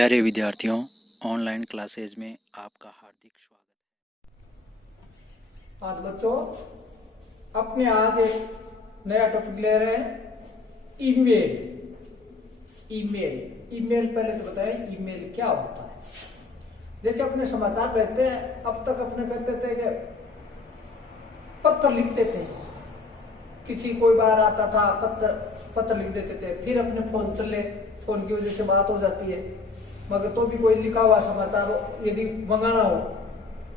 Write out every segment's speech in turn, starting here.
प्यारे विद्यार्थियों, online classes में आपका हार्दिक स्वागत आज बच्चों अपने आज एक नया टॉपिक ले रहे हैं ईमेल। ईमेल पहले तो बताएं ईमेल क्या होता है। जैसे अपने समाचार भेजते हैं, अब तक अपने कहते थे कि पत्र लिखते थे, किसी कोई बार आता था पत्र लिख देते थे, फिर अपने फोन चले, फोन की वजह से बात हो जाती है, मगर तो भी कोई लिखा हुआ समाचार यदि मंगाना हो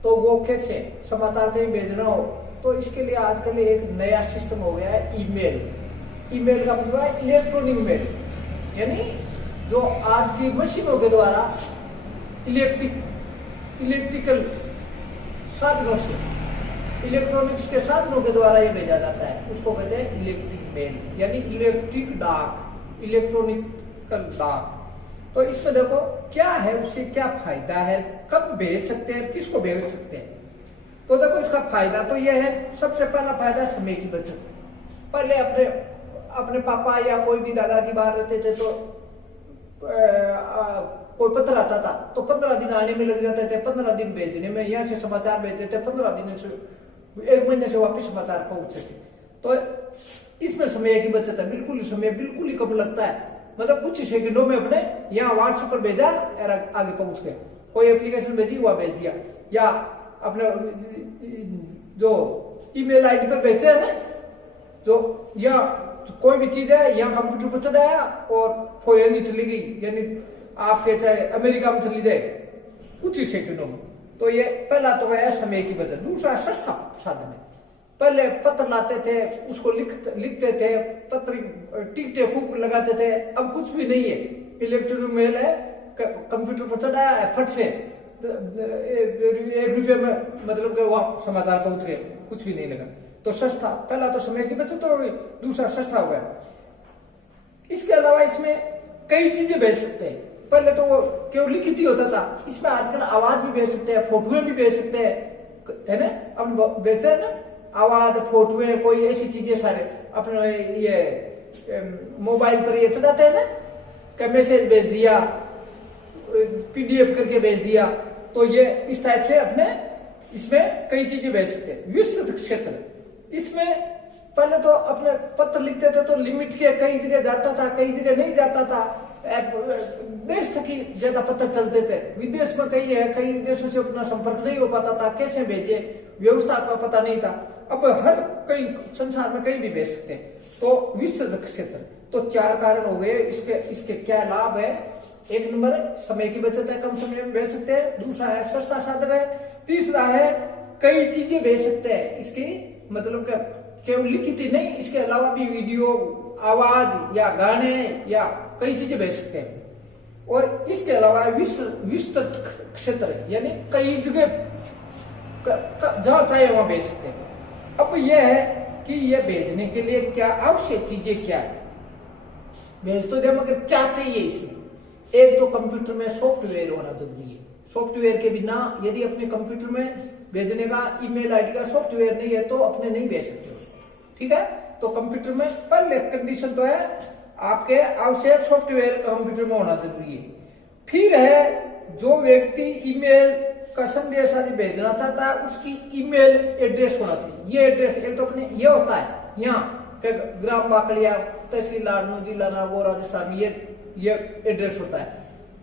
तो वो कैसे समाचार कहीं भेजना हो, तो इसके लिए आजकल एक नया सिस्टम हो गया है ईमेल। ईमेल का मतलब है इलेक्ट्रॉनिक मेल, यानी जो आज की मशीनों के द्वारा इलेक्ट्रिकल साधनों से, इलेक्ट्रॉनिक्स के साधनों के द्वारा ये भेजा जाता है, उसको कहते हैं इलेक्ट्रिक मेल, यानी इलेक्ट्रिक डाक, इलेक्ट्रॉनिकल डाक। तो इसमें देखो क्या है, उससे क्या फायदा है, कब भेज सकते हैं, किसको भेज सकते हैं। तो देखो इसका फायदा तो यह है, सबसे पहला फायदा समय की बचत। पहले अपने पापा या कोई भी दादाजी बाहर रहते थे तो कोई पत्र आता था तो 15 दिन आने में लग जाते थे, 15 दिन भेजने में, यहाँ से समाचार भेजते थे, 15 दिन से 1 महीने से वापिस समाचार पहुंचते थे। तो इसमें समय की बचत है, समय बिल्कुल ही कम लगता है, मतलब कुछ ही सेकंडों में अपने यहाँ व्हाट्सएप पर भेजा और आगे पहुंच गए, कोई एप्लीकेशन भेजी हुआ भेज दिया, या अपने जो ईमेल आईडी पर भेजते हैं ना, जो या कोई भी चीज है यहाँ कंप्यूटर पर चढ़ाया और फॉरेन ही चली गई, यानी आपके चाहे अमेरिका में चली जाए कुछ ही सेकंडों में। तो ये पहला तो है समय की बचत। दूसरा सस्ता साधन है। पहले पत्र लाते थे, उसको लिखते थे, पत्र टिकटे खूब लगाते थे, अब कुछ भी नहीं है, इलेक्ट्रॉनिक मेल है, कंप्यूटर पर चढ़ाया है, फट से 1 रुपये में मतलब कि वहां समाचार पहुंच गए, कुछ भी नहीं लगा। तो सस्ता, पहला तो समय की बचत हो गई, दूसरा सस्ता हो गया। इसके अलावा इसमें कई चीजें भेज सकते हैं। पहले तो वो केवल लिखित ही होता था, इसमें आजकल आवाज भी भेज सकते हैं, फोटोएं भी भेज सकते हैं, है ना, अब भेजते हैं ना, आवाज, फोटोएं, कोई ऐसी चीजें सारे अपने ये मोबाइल पर ये चलाते हैं ना, कि मैसेज भेज दिया, पीडीएफ करके भेज दिया, तो ये इस टाइप से अपने इसमें कई चीजें भेज सकते हैं। विस्तृत क्षेत्र, इसमें पहले तो अपने पत्र लिखते थे तो लिमिट के कई जगह जाता था, कई जगह नहीं जाता था, देश तक ही ज्यादा पत्र चलते थे, विदेश में कई है, कई देशों से अपना संपर्क नहीं हो पाता था, कैसे भेजे, व्यवस्था का पता नहीं था। अब हर कई संसार में कहीं भी भेज सकते हैं। तो विस्तृत क्षेत्र, तो 4 कारण हो गए। इसके क्या लाभ है? 1 नंबर समय की बचत है, कम समय में भेज सकते हैं। दूसरा है सस्ता साधन है। तीसरा है कई चीजें भेज सकते हैं, इसकी मतलब केवल लिखित ही नहीं, इसके अलावा भी वीडियो, आवाज या गाने या कई चीजें भेज सकते हैं। और इसके अलावा विस्तृत क्षेत्र, यानी कई जगह जहां चाहे वहां भेज सकते हैं। अब यह है कि यह भेजने के लिए क्या आवश्यक चीजें क्या है। भेज तो दे, मगर क्या चाहिए इसमें? एक तो कंप्यूटर में सॉफ्टवेयर होना जरूरी है। सॉफ्टवेयर के बिना यदि अपने कंप्यूटर में भेजने का ईमेल आईडी का सॉफ्टवेयर नहीं है तो अपने नहीं भेज सकते उसको, ठीक है। तो कंप्यूटर में पहले कंडीशन तो है आपके आवश्यक सॉफ्टवेयर कंप्यूटर में होना जरूरी है। फिर है जो व्यक्ति ईमेल का संदेश आदि भेजना चाहता है उसकी ईमेल एड्रेस होना चाहिए। ये एड्रेस एक तो अपने ये होता है, यहाँ ग्राम बाकलिया, तहसील लाडनू, जिला नागौर, राजस्थान में ये एड्रेस होता है।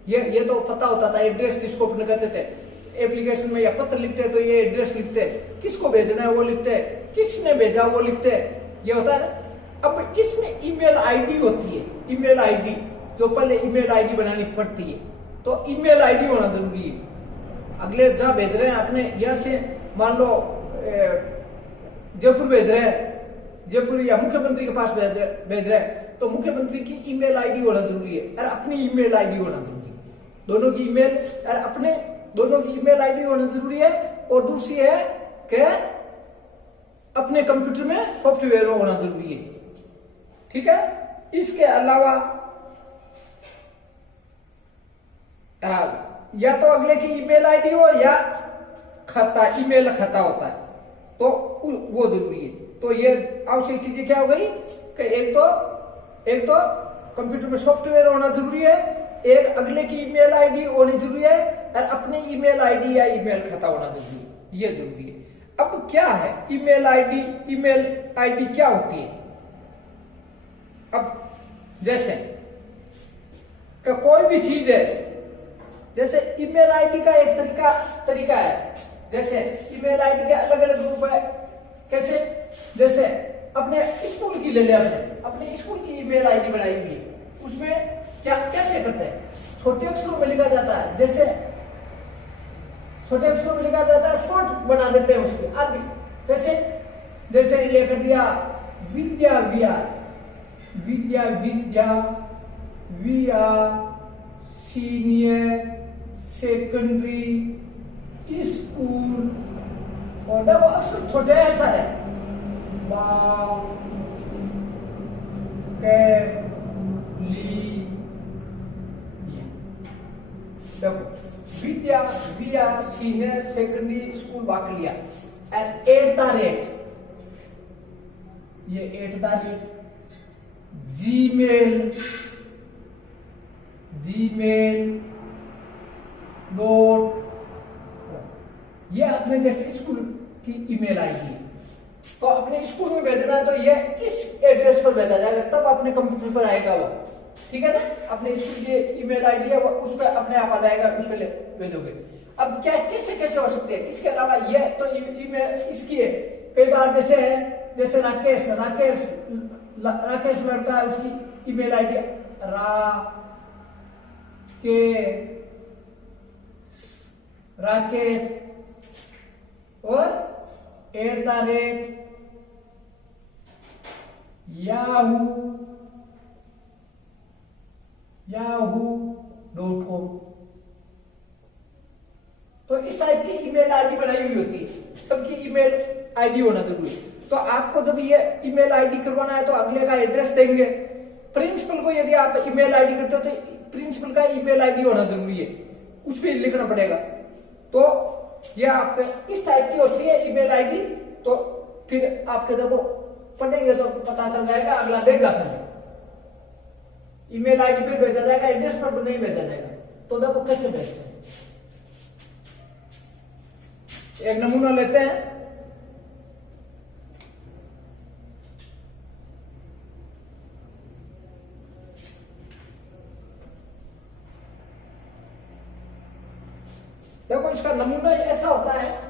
ये तो पता होता था एड्रेस जिसको अपने कहते थे। एप्लीकेशन में या पत्र लिखते हैं तो ये एड्रेस लिखते हैं, किसको भेजना है वो लिखते हैं, किसने भेजा वो लिखते हैं, ये होता है ना। अब इसमें ईमेल आईडी होती है, ईमेल आईडी जो पहले ईमेल आईडी बनानी पड़ती है, तो ईमेल आईडी होना जरूरी है। अगले जहां भेज रहे हैं अपने यहाँ से, मान लो जयपुर भेज रहे हैं, जयपुर या मुख्यमंत्री के पास भेज रहे हैं, तो मुख्यमंत्री की ईमेल आईडी होना जरूरी है और अपनी ईमेल आईडी होना जरूरी है। दोनों की ईमेल और अपने दोनों की ईमेल आईडी होना जरूरी है। और दूसरी है कि अपने कंप्यूटर में सॉफ्टवेयर होना जरूरी है, ठीक है। इसके अलावा या तो अगले की ईमेल आईडी हो या खाता, ईमेल खाता होता है, तो वो जरूरी है। तो ये आवश्यक चीजें क्या हो गई कि एक तो कंप्यूटर में सॉफ्टवेयर होना जरूरी है, एक अगले की ईमेल आईडी होनी जरूरी है और अपनी ईमेल आईडी या ईमेल खाता होना जरूरी है, ये जरूरी है। अब क्या है ईमेल आईडी क्या होती है? अब जैसे का कोई भी चीज है, जैसे ईमेल आईडी का एक तरीका है, जैसे ईमेल आईडी के अलग अलग रूप है। कैसे? जैसे अपने स्कूल की ले लिया, अपने स्कूल की ईमेल आईडी बनाई हुई है, उसमें क्या कैसे करते हैं? छोटे अक्षरों में लिखा जाता है, जैसे छोटे अक्षरों में लिखा जाता है, शॉर्ट बना देते हैं उसकी आदि। कैसे? जैसे ये कर दिया विद्या सीनियर सेकेंडरी स्कूल, और देखो अक्षर छोटे हैं सारे, देखो विद्या सीनियर सेकेंडरी स्कूल वाकलिया @, ये @ जीमेल डॉट, ये अपने जैसे स्कूल की ईमेल आईडी, तो अपने स्कूल में भेजना है तो ये इस एड्रेस पर भेजा जाएगा, तब अपने कंप्यूटर पर आएगा वो, ठीक है ना? अपने स्कूल की ईमेल आईडी है वो उस पर अपने आप आ जाएगा, उस पर भेजोगे। अब क्या कैसे हो सकते हैं? इसके अलावा ये तो ईमेल इसकी है, कई बार जैसे राकेश लड़का है, उसकी ईमेल आईडी राकेश और yahoo.com, तो इस टाइप की ईमेल आईडी बनाई हुई होती है, सबकी ईमेल आईडी होना जरूरी है। तो आपको जब ये ईमेल आईडी करवाना है तो अगले का एड्रेस देंगे। प्रिंसिपल को यदि आप ईमेल आईडी करते हो तो प्रिंसिपल का ईमेल आईडी होना जरूरी है, उस पर लिखना पड़ेगा। तो ये आपके इस टाइप की होती है ईमेल आईडी। तो फिर आपके देखो पढ़ेंगे तो पता चल जाएगा, अगला देगा फिर ईमेल आईडी पे भेजा जाएगा, एड्रेस पर नहीं भेजा जाएगा। तो देखो कैसे भेजते हैं, एक नमूना लेते हैं। देखो इसका नमूना ऐसा होता है,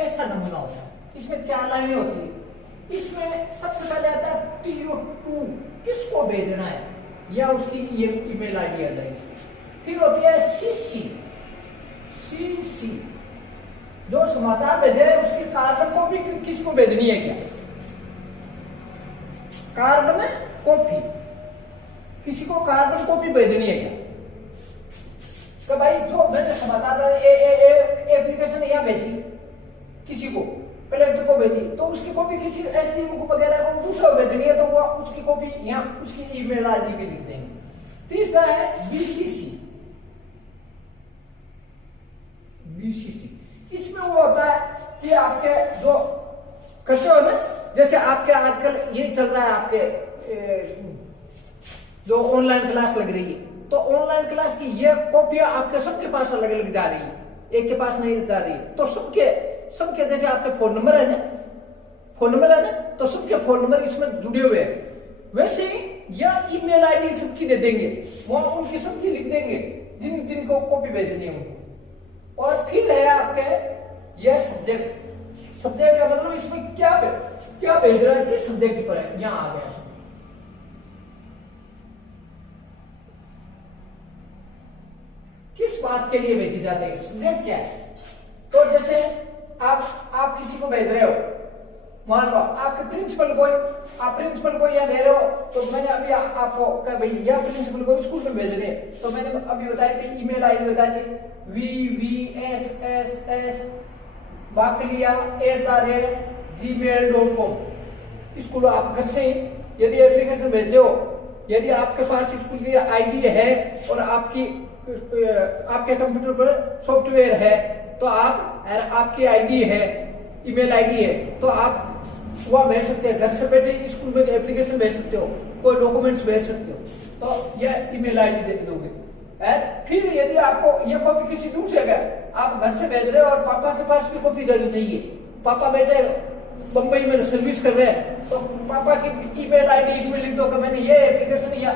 ऐसा नमूना होता है। इसमें 4 लाइनें होती है। इसमें सबसे पहले आता है TO2, किसको भेजना है, या उसकी ये ईमेल आईडी आ जाएगी। फिर होती है CC, जो समाचार भेजे रहे उसकी कार्बन कॉपी किसको भेजनी है, क्या कार्बन कॉपी, किसी को कार्बन कॉपी भेजनी है क्या? तो भाई जो मैंने समाचार एप्लीकेशन यहाँ भेजी, किसी को कलेक्टर को भेजी, तो उसकी कॉपी किसी SDM को वगैरह को दूसरा भेजनी है, तो वो उसकी कॉपी यहाँ उसकी ईमेल आईडी भी लिख देंगे। तीसरा है BCC, इसमें वो होता है कि आपके जो करते हो ना, जैसे आपके आजकल ये चल रहा है, आपके जो ऑनलाइन क्लास लग रही है, तो ऑनलाइन क्लास की ये कॉपियां आपके सबके पास अलग अलग जा रही है, एक के पास नहीं जा रही है। तो सबके जैसे आपके फोन नंबर है ना, तो सबके फोन नंबर इसमें जुड़े हुए हैं। वैसे ही यह ईमेल आईडी सबकी दे देंगे, वहां उनकी सबकी लिख देंगे जिनको कॉपी भेजनी है उनको। और फिर है आपके यह सब्जेक्ट, सब्जेक्ट का मतलब इसमें क्या भेज रहा है, किस सब्जेक्ट पर है, यहां आ गया सब्जेक्ट। किस बात के लिए भेजी जाती है, सब्जेक्ट क्या है। तो जैसे आप किसी को भेज रहे हो, मान लो आपके प्रिंसिपल को, आप प्रिंसिपल को यह दे रहे हो, तो मैंने अभी आपको कहा भाई यह प्रिंसिपल को स्कूल में भेज रहे हैं, तो मैंने अभी बताई थी ईमेल आईडी बताई थी VVSSS baklia@gmail.com। इसको आप घर से यदि एप्लीकेशन भेजते हो, यदि आपके पास स्कूल की आईडी है और आपके कंप्यूटर पर सॉफ्टवेयर है, तो आपकी आईडी है, ईमेल आईडी है, तो आप वह भेज सकते हैं, घर से बैठे स्कूल में एप्लीकेशन भेज सकते हो, कोई डॉक्यूमेंट्स भेज सकते हो, तो यह ईमेल आईडी दे दोगे। फिर यदि आपको यह कॉपी किसी दूसरे का, आप घर से भेज रहे हो और पापा के पास भी कॉपी जानी चाहिए, पापा बेटे बम्बई में सर्विस कर रहे हैं, तो पापा की ईमेल आईडी इसमें लिख दो कि मैंने ये एप्लीकेशन ये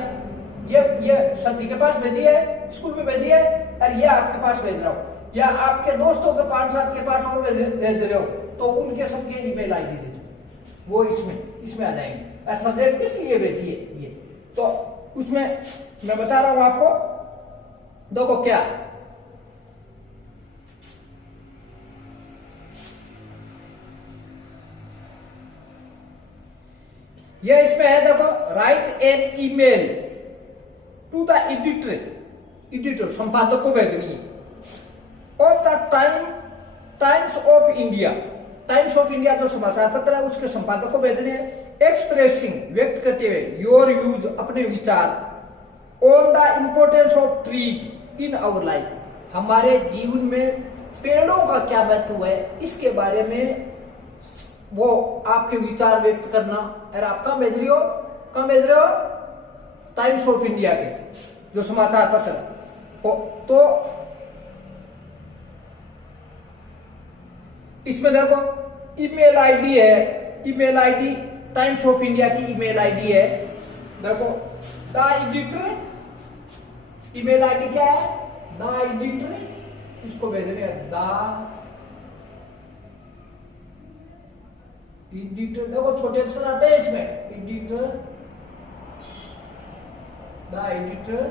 सर जी के पास भेजी है, स्कूल में भेजी है, और ये आपके पास भेज रहा हूँ, या आपके दोस्तों के 5-7 के पास और भेज रहे हो, तो उनके सबके ईमेल आईडी दे दो, वो इसमें आ जाएंगे। सब्जेक्ट किस लिए भेजी है ये, तो उसमें मैं बता रहा हूं आपको, देखो क्या ये इसमें है, देखो write an email to the editor संपादक को भेजनी है, of the Times of India, Times of India जो समाचार पत्र है उसके संपादक को भेजने हैं, एक्सप्रेसिंग व्यक्त करते हुए योर व्यूज अपने विचार, on the importance of trees in our life, हमारे जीवन में पेड़ों का क्या महत्व है, इसके बारे में वो आपके विचार व्यक्त करना। और आप कहां भेज रहे हो, टाइम्स ऑफ इंडिया के जो समाचार पत्र, तो इसमें देखो ईमेल आईडी है, email ID times of India की ईमेल आईडी है, देखो द एडिटर, ईमेल आईडी क्या है, द एडिटर, इसको भेज रहे हैं द एडिटर, देखो छोटे अक्षर आते हैं इसमें, editor, the editor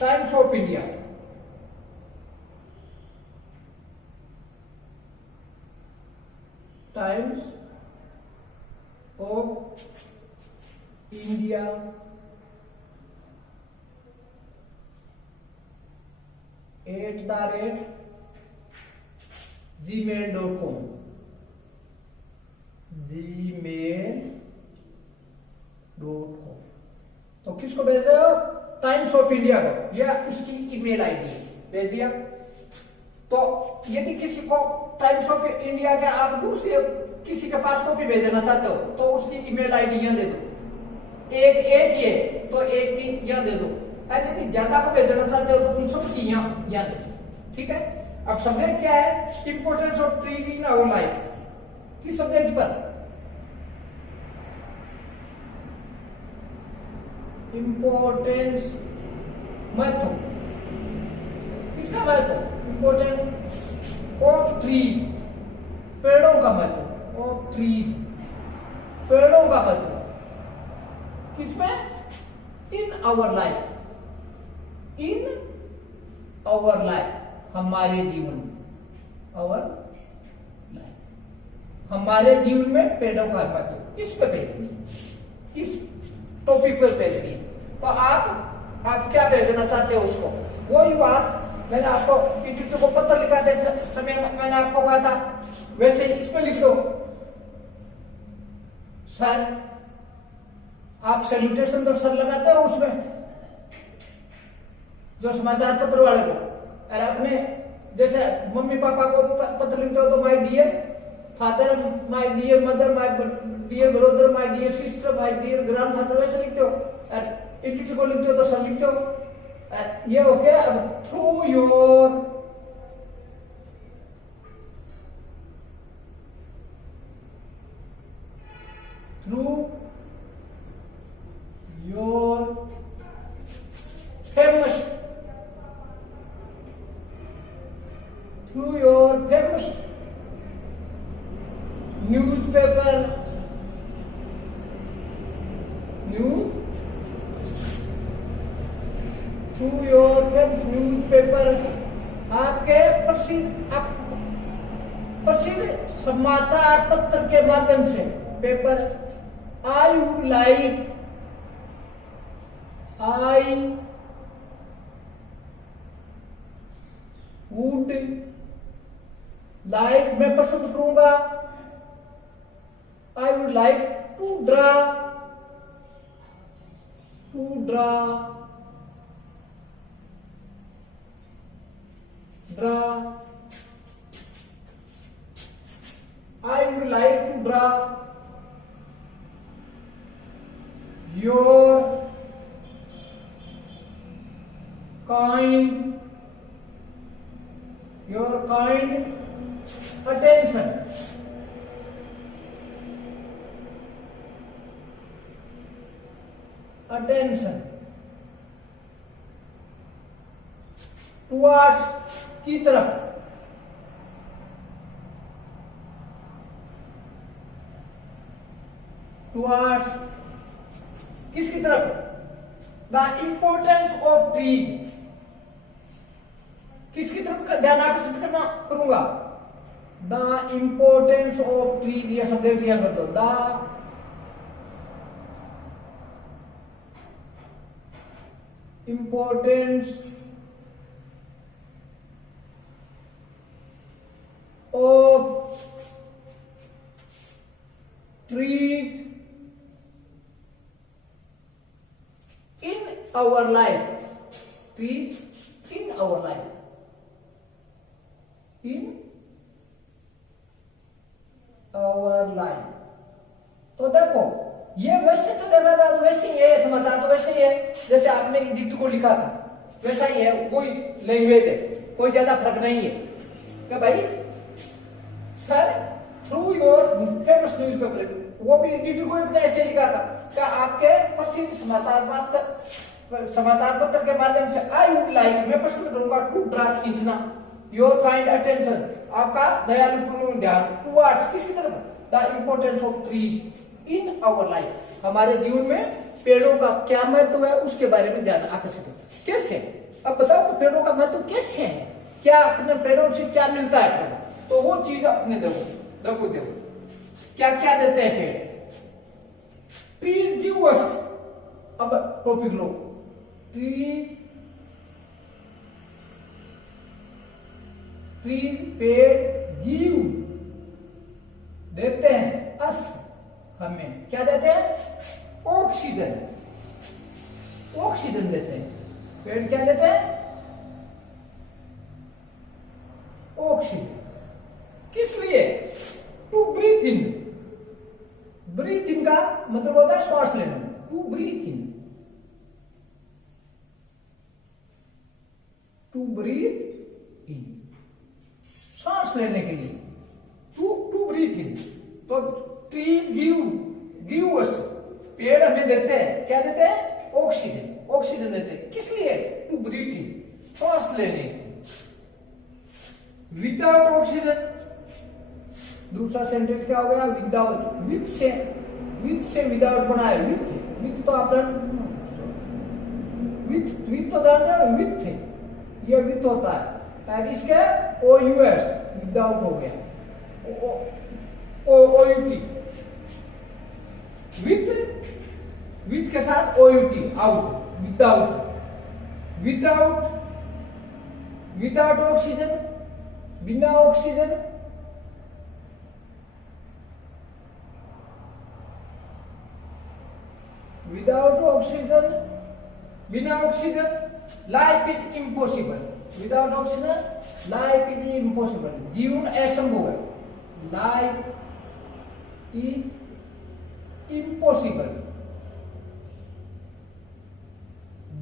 times of India, Times of India @gmail.com, gmail.com। तो किसको भेज रहे हो, टाइम्स ऑफ इंडिया को, या उसकी ईमेल आईडी भेज दिया। तो यदि किसी को टाइम्स ऑफ इंडिया के आप दूसरे किसी के पास कॉपी भेजना चाहते हो, तो उसकी ईमेल आईडी यहां दे दो, एक ये तो एक की यहां दे दो, और यदि ज्यादा को भेजना चाहते हो तो उन सबकी यहां दे दो, ठीक है। अब सब्जेक्ट क्या है, importance of trees in our life, किस सब्जेक्ट पर, इंपोर्टेंस महत्व, किसका महत्व, इंपोर्टेंस ऑफ ट्रीज, पेड़ों का महत्व, ऑफ ट्रीज, पेड़ों का महत्व, किसमें, in our life, in our life, हमारे जीवन में, आवर लाइफ, हमारे जीवन में पेड़ों का महत्व, इस पे भेजनी, इस टॉपिक पर भेजनी। तो आप क्या भेजना चाहते हो उसको, वही बात मैंने आपको एडिटर को पत्र लिखाते समय मैंने आपको कहा था, वैसे इसमें लिख दो, सर, आप सैल्यूटेशन तो सर लगाते हो उसमें, जो समाचार पत्र वाले को, और अपने जैसे मम्मी पापा को पत्र लिखते हो तो my dear father, my dear mother, my dear brother, my dear sister, my dear grandfather, वैसे लिखते हो। एडिटर को लिखते हो तो सर लिखते हो, ये हो गया। अब through your famous your newspaper, आपके प्रसिद्ध समाचार पत्र के माध्यम से, पेपर। आई वुड लाइक मैं पसंद करूंगा। I would like to draw I would like to draw your kind attention towards की तरफ, towards किसकी तरफ? The importance of trees, किसकी तरफ का ध्यान आकर्षित करूंगा? The importance of trees, यह शब्द क्रिया कर दो। The importance of trees in our life, trees in our life, तो देखो ये वैसे तो ज्यादा वैसे ही है, समाचार तो वैसे ही है जैसे आपने डिक्ट को लिखा था, वैसा ही है, कोई लैंग्वेज है, कोई ज्यादा फर्क नहीं है। क्या भाई sir through your famous newspaper, वो भी डिक्ट को भी ऐसे लिखा था। क्या आपके प्रसिद्ध समाचार पत्र के माध्यम से आई वुड लाइक मैं पसंद करूंगा टू ड्रा खींचना, योर काइंड अटेंशन आपका दयालुपूर्ण ध्यान, टुवर्ड्स किसकी तरफ? The importance of tree in our life, हमारे जीवन में पेड़ों का क्या महत्व है उसके बारे में ध्यान आकर्षित है। कैसे? अब बताओ तो पेड़ों का महत्व कैसे है, क्या अपने पेड़ों से क्या मिलता है पेड़? तो वो चीज अपने देखो क्या क्या देते हैं पेड़। ट्रीज गिव अस, अब टॉपिक लो, ट्रीज पेड़ गिव देते हैं, अस हमें क्या देते हैं? ऑक्सीजन देते हैं। पेड़ क्या देते हैं? ऑक्सीजन। किस लिए? टू ब्रीथ इन का मतलब होता है श्वास लेना, टू ब्रीथ इन सांस लेने के लिए, टू ब्रीथ इन। तो ट्रीज गिव अस, पेड़ हमें देते हैं, क्या देते हैं? ऑक्सीजन देते हैं। किस लिए? टू ब्रीथ इन, सांस लेने के लिए। विदाउट ऑक्सीजन, दूसरा सेंटेंस क्या हो गया? विदाउट, विथ से विदाउट बना है, विथ तो आप विथ तो जानते हो, विथ ये विथ होता है, और इसके OUS विदाउट हो गया, OUT विथ के साथ OUT आउट, विदाउट ऑक्सीजन, बिना ऑक्सीजन, बिना oxygen life is impossible, without oxygen life is impossible, जीवन असंभव है, लाइफ इज इम्पॉसिबल,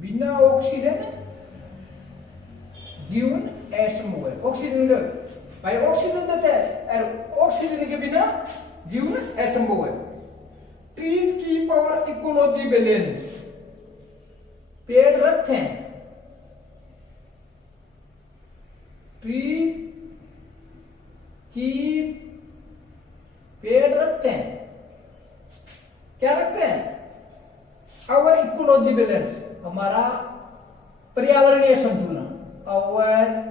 बिना ऑक्सीजन जीवन असंभव है। ऑक्सीजन भाई ऑक्सीजन देते हैं, ऑक्सीजन के बिना जीवन असंभव है। ट्रीज की पावर इकोलॉजी बैलेंस, पेड़ रखते हैं, ट्रीज की पेड़ रखते हैं, क्या रखते हैं? आवर इकोलॉजी बैलेंस, हमारा पर्यावरणीय संतुलन, our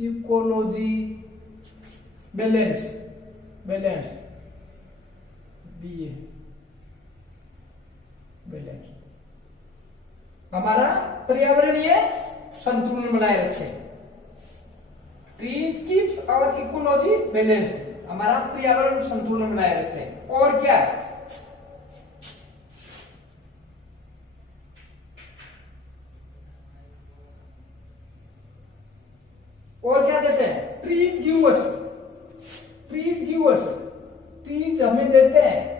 ecology balance, balance be balance, हमारा पर्यावरणीय संतुलन बनाए रखे। Trees keeps our ecology balance, हमारा पर्यावरण संतुलन बनाए रखे। और क्या, और क्या देते हैं, trees give us, trees give us, trees हमें देते हैं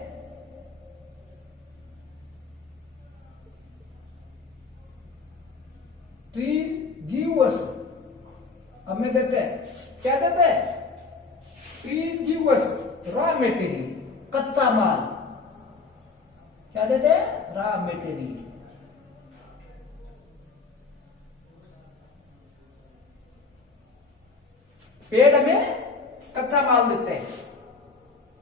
ट्रीज गिव अस, हमें देते हैं, क्या देते हैं, trees give us raw material, कच्चा माल, क्या देते हैं, रॉ मटेरियल। पेड़ हमें कच्चा माल देते हैं,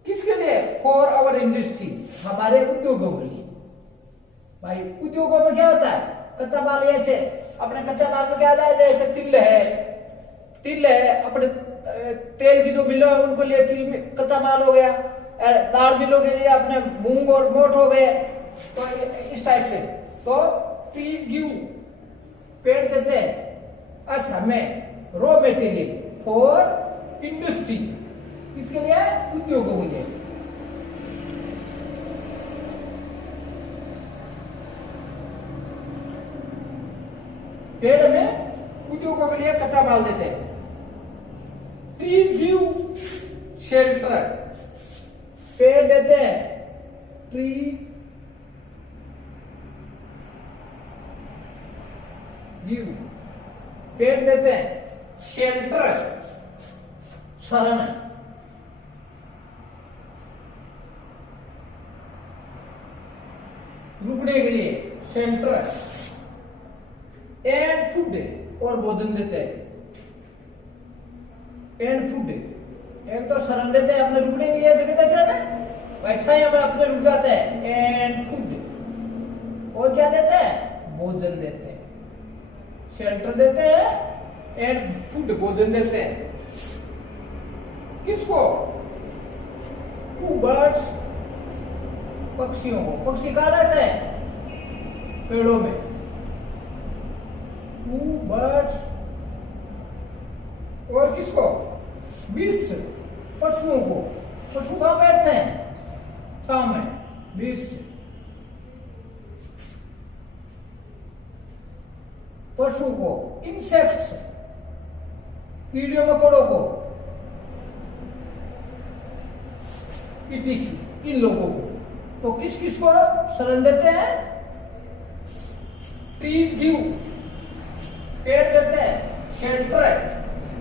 किसके लिए, फॉर आवर इंडस्ट्री, हमारे उद्योगों के लिए। भाई उद्योगों में क्या होता है, कच्चा माल, ऐसे अपने कच्चा माल में क्या जाए, जैसे तिल है, तिल है, अपने तेल की जो मिल है उनको लिए तिल में कच्चा माल हो गया, दाल मिलों के लिए अपने मूंग और मोठ हो गए, तो इस टाइप से। तो ट्रीज गिव, पेड़ देते हैं अस हमें रॉ मटेरियल फॉर इंडस्ट्री, किसके लिए, उद्योगों के लिए। पेड़ में उद्योगों के लिए कच्चा माल देते हैं। ट्रीज गिव शेल्टर, पेड़ देते हैं, ट्रीज गिव, पेड़ देते हैं शेल्टर, शरण, रुकने के लिए शेल्टर, एंड फूड, और भोजन देते हैं, एंड फूड, एक तो शरण देते हैं, अपने रुकने के लिए जगह देते हैं ना, अच्छा ही हमें अपने रुक जाते हैं, एंड फूड, और क्या देते हैं, भोजन देते हैं, शेल्टर देते हैं एंड फूड, भोजन देते हैं, किसको, टू बर्ड्स, पक्षियों को, पक्षी कहाँ रहते हैं, पेड़ों में, टू बर्ड्स, और किसको, बीस, पशुओं को, पशु कहाँ बैठते हैं, छांव में, 20 पशु को, इंसेक्ट्स, कीड़े मकोड़ों को, इटीसी, इन लोगों को। तो किस किस को शरण देते हैं, ट्रीज गिव, पेड़ देते हैं, शेल्टर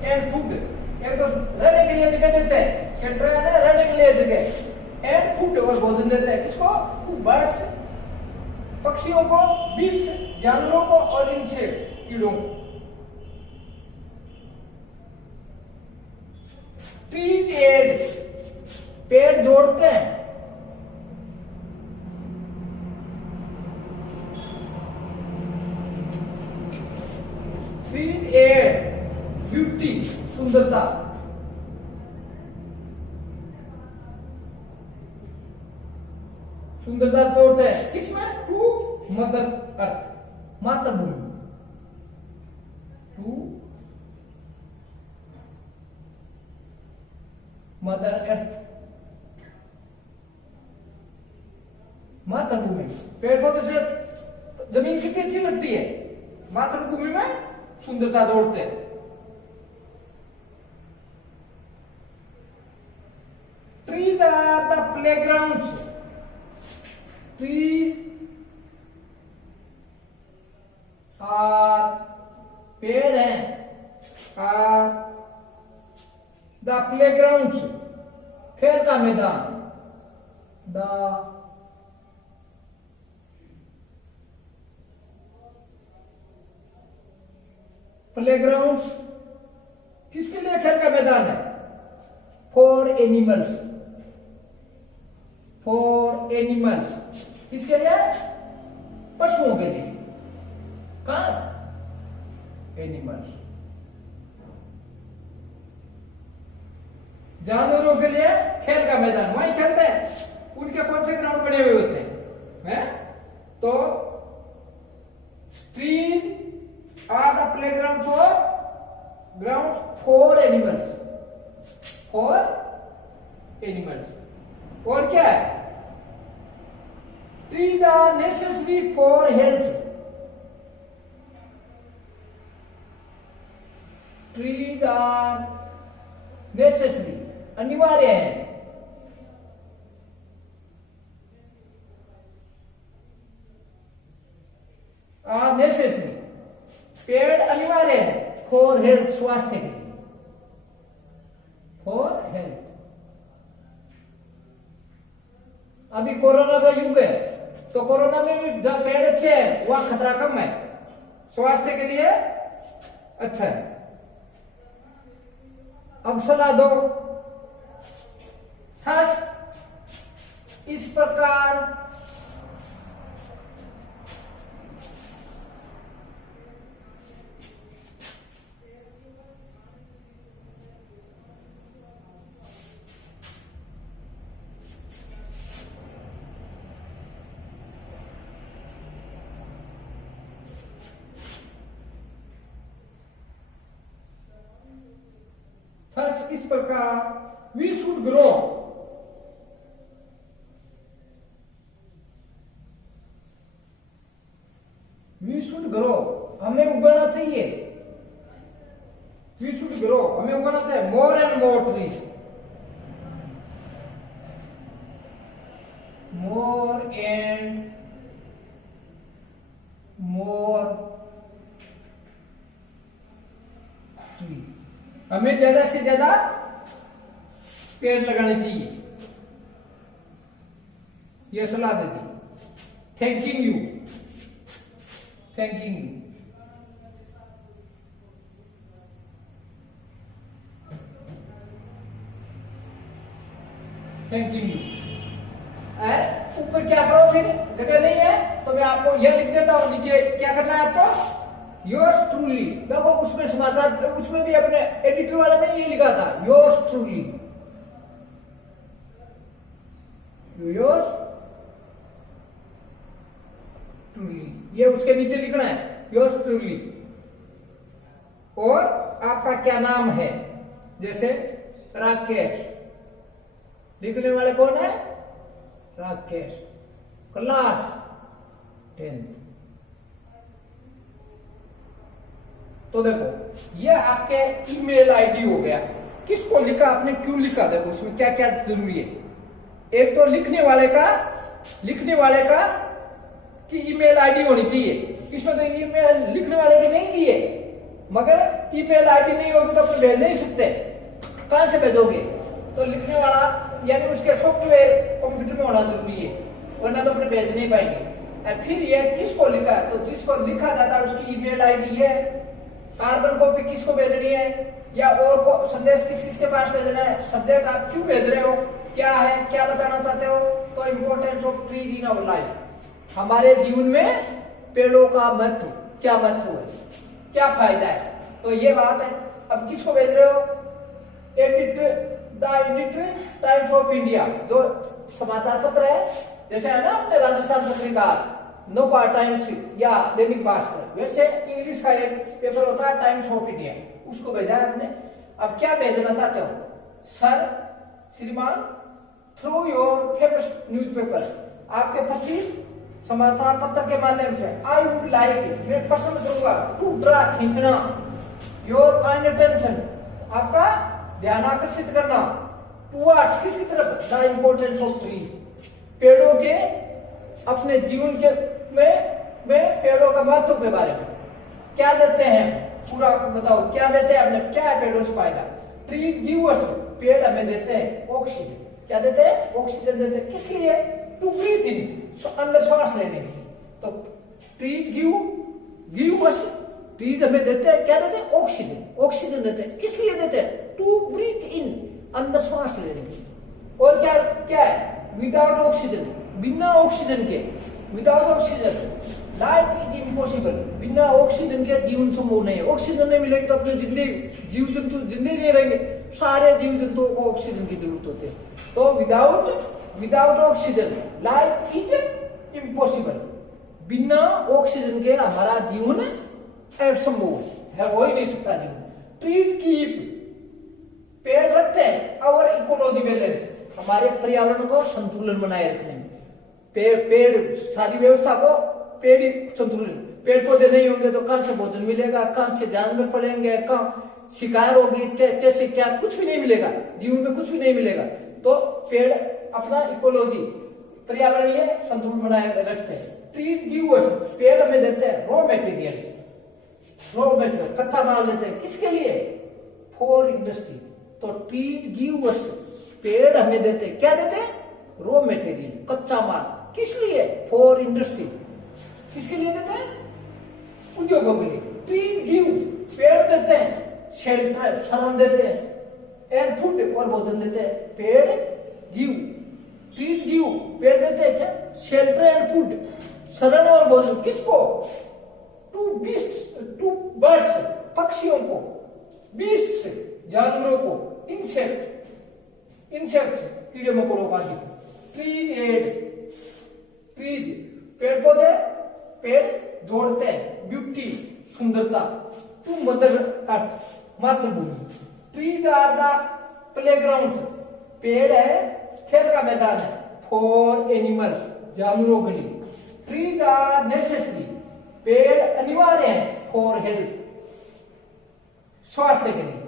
एंड फूड, एक तो रहने के लिए जगह देते हैं, शेल्टर है ना, रहने के लिए जगह, एंड फूड, और भोजन देते हैं, किसको, बर्ड्स, पक्षियों को, बीस, जानवरों को, और इनसे कीड़ों को। ट्रीज एड, पेड़ जोड़ते हैं, ट्रीज एड ब्यूटी, सुंदरता, सुंदरता तोड़ते हैं, किसमें, टू मदर अर्थ, मातृभूमि, टू मदर अर्थ, मातृभूमि। पेड़ पौधे से जमीन कितनी अच्छी लगती है, मातृभूमि में सुंदरता दौड़ते हैं। Trees are the playgrounds, trees are, पेड़ हैं, आर द प्लेग्राउंड्स, खेल का मैदान, द प्लेग्राउंड्स, किसके लिए खेल का मैदान है, फॉर एनिमल्स, फॉर एनिमल्स, किसके लिए? पशुओं के लिए। कहा? एनिमल्स। जानवरों के लिए खेल का मैदान, वहीं खेलते हैं। उनके कौन से ग्राउंड बने हुए होते हैं? तो trees are the playground for animals. और क्या है? Trees are necessary for health. Trees are necessary, अनिवार्य है। नेसेसरी, पेड़ अनिवार्य है फॉर हेल्थ, स्वास्थ्य के लिए। For health. अभी कोरोना का युग है, तो कोरोना में भी जब पेड़ अच्छे हैं वहां खतरा कम है, स्वास्थ्य के लिए अच्छा है। अब सलाह दो। इस प्रकार इस प्रकार we should grow. We should grow, हमें उगाना चाहिए। वी शुड ग्रो, हमें उगाना चाहिए more and more trees. More and more tree, हमें ज्यादा से ज्यादा पेड़ लगाने चाहिए। यह सलाह देती। Thanking you. Thanking you. Thanking you. ऊपर क्या करो, फिर जगह नहीं है तो मैं आपको यह लिख देता हूं। नीचे क्या करना है आपको? Yours truly. देखो उसमें समाचार, उसमें भी अपने एडिटर वाले ने ये लिखा था, योर्स ट्रूली। योर्स ट्रूली, ये उसके नीचे लिखना है, योर्स ट्रूली। और आपका क्या नाम है? जैसे राकेश, लिखने वाले कौन है? राकेश। Class 10th। तो देखो ये आपके ईमेल आईडी हो गया। किसको लिखा आपने, क्यों लिखा? देखो उसमें क्या क्या जरूरी है। एक तो लिखने वाले का कि ईमेल आईडी होनी चाहिए। इसमें तो ईमेल लिखने वाले की नहीं दी है, मगर ईमेल आईडी नहीं होगी तो अपन भेज नहीं सकते। कहां से भेजोगे? तो लिखने वाला यानी उसके सॉफ्टवेयर कंप्यूटर में होना जरूरी है, वरना तो अपन भेज नहीं पाएंगे। और फिर ये किसको लिखा है? तो जिसको लिखा जाता है उसकी ईमेल आईडी है। कार्बन कॉपी किसको भेजनी है, या और को संदेश किसके पास भेजना है, सब्जेक्ट आप क्यों भेज रहे हो, क्या है, क्या बताना चाहते हो। तो importance of trees in our life, हमारे जीवन में पेड़ों का महत्व, क्या महत्व है, क्या फायदा है, तो ये बात है। अब किसको भेज रहे हो? एडिटर टाइम्स ऑफ इंडिया, जो समाचार पत्र है, जैसे है ना अपने राजस्थान पत्रिका, नवभारत टाइम्स या दैनिक भास्कर, वैसे इंग्लिश का एक पेपर होता है टाइम्स ऑफ इंडिया, उसको भेजा है आपने। अब क्या भेजना चाहते हो? सर, श्रीमान, थ्रू योर फेमस न्यूज़पेपर, आपके प्रति समाचार पत्र के माध्यम से, आई वुड लाइक, मैं पसंद करूंगा, टू ड्रा, खींचना, योर काइंड अटेंशन, आपका ध्यान आकर्षित करना, टुवर्ड्स, किसकी तरफ? द इम्पोर्टेंस ऑफ ट्रीज, पेड़ों के अपने जीवन के में पेड़ों का महत्व के बारे में क्या देते हैं, पूरा बताओ क्या देते हैं आपने, क्या है पेड़ों से फायदा? ट्रीज गिव अस, पेड़ हमें देते हैं ऑक्सीजन, क्या देते हैं? ऑक्सीजन देते हैं। किस लिए? टू ब्रीथ इन, अंदर श्वास लेने के लिए। तो ट्रीज गिव अस, ट्रीज हमें देते हैं, क्या देते हैं? ऑक्सीजन, ऑक्सीजन देते हैं। किस लिए देते हैं? टू ब्रीथ इन, अंदर श्वास लेने के लिए। और क्या क्या है? विदाउट ऑक्सीजन बिना ऑक्सीजन के, without oxygen life is impossible. बिना ऑक्सीजन के जीवन संभव नहीं है। ऑक्सीजन नहीं मिलेगी तो अपने जिंदगी, जीव जंतु जिंदगी नहीं रहेंगे। सारे जीव जंतुओं को ऑक्सीजन की जरूरत होती है। तो without oxygen life is impossible. बिना ऑक्सीजन के हमारा जीवन असंभव है, हो ही नहीं सकता जीवन। ट्रीज कीप, पेड़ रखते हैं और इकोलॉजी बैलेंस, हमारे पर्यावरण को संतुलन बनाए रखने में। पेड़ सारी व्यवस्था को पेड़ ही संतुलन। पेड़ पौधे नहीं होंगे तो कहां से भोजन मिलेगा, कहां से जानवर पड़ेंगे, कहां शिकार होगी, कैसे क्या, कुछ भी नहीं मिलेगा जीवन में, कुछ भी नहीं मिलेगा। तो पेड़ अपना इकोलॉजी, पर्यावरणीय संतुलन बनाए रखते हैं। ट्रीज गिव अस, पेड़ हमें देते हैं रॉ मटेरियल, कच्चा माल देते हैं। किसके लिए? For industry. तो ट्रीज गिव अस, पेड़ हमें देते हैं, क्या देते हैं? रॉ मटेरियल, कच्चा माल। किस लिए? For industry. किसके लिए देते हैं? उद्योगों के लिए। ट्रीज गिव, पेड़ देते हैं शेल्टर, शरण देते हैं, एंड फूड, और भोजन देते हैं। पेड़ गिव, ट्रीज गिव, पेड़ देते हैं क्या? शेल्टर एंड फूड, शरण और भोजन। किसको? टू बीस्ट, टू बर्ड्स, पक्षियों को, बीस्ट, जानवरों को, इंसेक्ट्स, कीड़े मकोड़ों का भी। ट्रीज एड, ट्रीज पेड़ पौधे, पेड़ जोड़ते हैं, ब्यूटी, सुंदरता, टू मदर अर्थ, मातृभूमि। ट्रीज आर द प्लेग्राउंड, पेड़ है खेल का मैदान है, फॉर एनिमल्स, जानवरों के लिए। ट्रीज आर नेसेसरी, पेड़ अनिवार्य है, फॉर हेल्थ, स्वास्थ्य के लिए।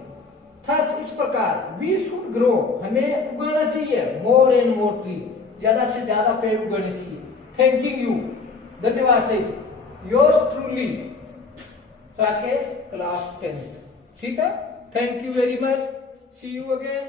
थस इस प्रकार वी शुड ग्रो, हमें उगाना चाहिए मोर एंड मोर ट्री, ज्यादा से ज्यादा पेड़ उगाने चाहिए। थैंकिंग यू, धन्यवाद से योर्स ट्रूली राकेश, क्लास 10। ठीक है, thank you very much, see you again.